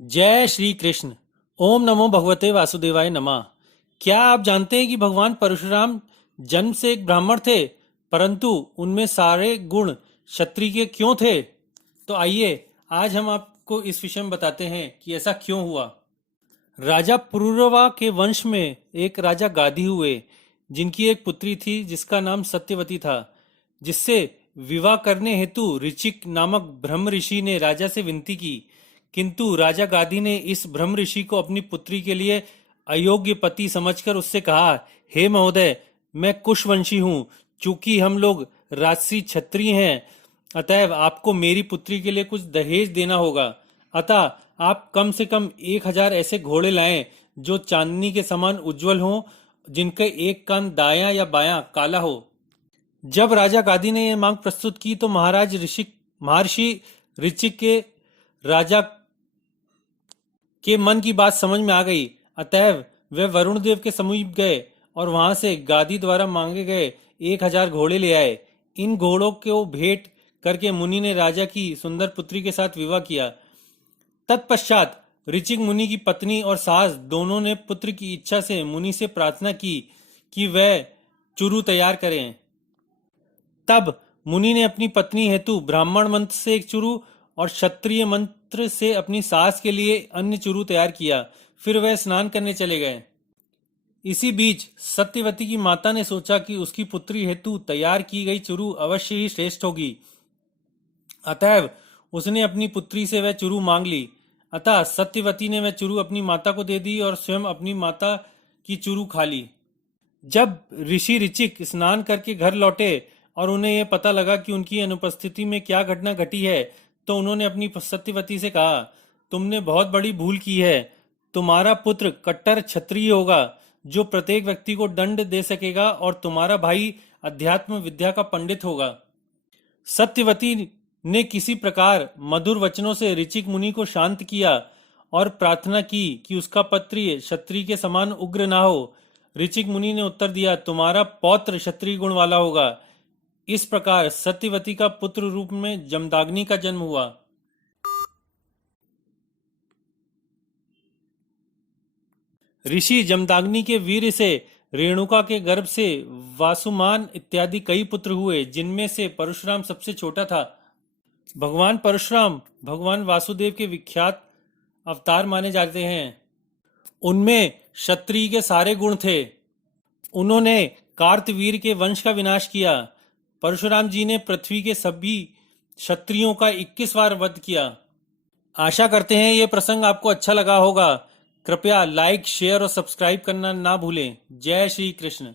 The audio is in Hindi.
जय श्री कृष्ण। ओम नमो भगवते वासुदेवाय नमः। क्या आप जानते हैं कि भगवान परशुराम जन्म से एक ब्राह्मण थे, परंतु उनमें सारे गुण क्षत्रिय के क्यों थे? तो आइए आज हम आपको इस विषय में बताते हैं कि ऐसा क्यों हुआ। राजा पुरुरवा के वंश में एक राजा गादी हुए, जिनकी एक पुत्री थी जिसका नाम सत्यवती था, जिससे विवाह करने हेतु ऋचिक नामक ब्रह्म ऋषि ने राजा से विनती की। किंतु राजा गादी ने इस ब्रह्म ऋषि को अपनी पुत्री के लिए अयोग्य पति समझकर उससे कहा, हे महोदय, मैं कुशवंशी हूँ। चूंकि हम लोग राजसी क्षत्रिय हैं, अतएव आपको मेरी पुत्री के लिए कुछ दहेज देना होगा। अतः आप कम से कम 1,000 ऐसे घोड़े लाएं जो चांदनी के समान उज्जवल हों, जिनका एक कान दायां या बायां काला हो। जब राजा गादी ने यह मांग प्रस्तुत की तो महर्षि ऋचिक के राजा के मन की बात समझ में आ गई। अतएव वे वरुण देव के समीप गए और वहां से गादी द्वारा मांगे गए 1,000 घोड़े ले आए। इन घोड़ों को भेंट करके मुनि ने राजा की सुंदर पुत्री के साथ विवाह किया। तत्पश्चात ऋचिक मुनि की पत्नी और सास दोनों ने पुत्र की इच्छा से मुनि से प्रार्थना की कि वह चुरू तैयार करें। तब मुनि ने अपनी पत्नी हेतु ब्राह्मण मंत्र से एक चुरू और क्षत्रिय मंत्र से अपनी सास के लिए अन्य चुरू तैयार किया। फिर वह स्नान करने चले गए। इसी बीच सत्यवती की माता ने सोचा कि उसकी पुत्री हेतु तैयार की गई चुरू अवश्य ही श्रेष्ठ होगी। अतएव उसने अपनी पुत्री से वह चुरू मांग ली। अतः सत्यवती ने वह चुरू अपनी माता को दे दी और स्वयं अपनी माता की चुरू खा ली। जब ऋषि ऋचिक स्नान करके घर लौटे और उन्हें यह पता लगा कि उनकी अनुपस्थिति में क्या घटना घटी है, तो उन्होंने अपनी सत्यवती से कहा, तुमने बहुत बड़ी भूल की है। तुम्हारा पुत्र कट्टर क्षत्रिय होगा, जो प्रत्येक व्यक्ति को दंड दे सकेगा, और तुम्हारा भाई अध्यात्म विद्या का पंडित होगा। सत्यवती ने किसी प्रकार मधुर वचनों से ऋचिक मुनि को शांत किया और प्रार्थना की कि उसका पत्र क्षत्रिय के समान उग्र ना हो। ऋचिक मुनि ने उत्तर दिया, तुम्हारा पौत्र क्षत्रिय गुण वाला होगा। इस प्रकार सत्यवती का पुत्र रूप में जमदाग्नि का जन्म हुआ। ऋषि जमदाग्नि के वीर से रेणुका के गर्भ से वासुमान इत्यादि कई पुत्र हुए, जिनमें से परशुराम सबसे छोटा था। भगवान परशुराम भगवान वासुदेव के विख्यात अवतार माने जाते हैं। उनमें क्षत्रिय के सारे गुण थे। उन्होंने कार्तवीर के वंश का विनाश किया। परशुराम जी ने पृथ्वी के सभी क्षत्रियों का 21 बार वध किया। आशा करते हैं यह प्रसंग आपको अच्छा लगा होगा। कृपया लाइक, शेयर और सब्सक्राइब करना ना भूलें। जय श्री कृष्ण।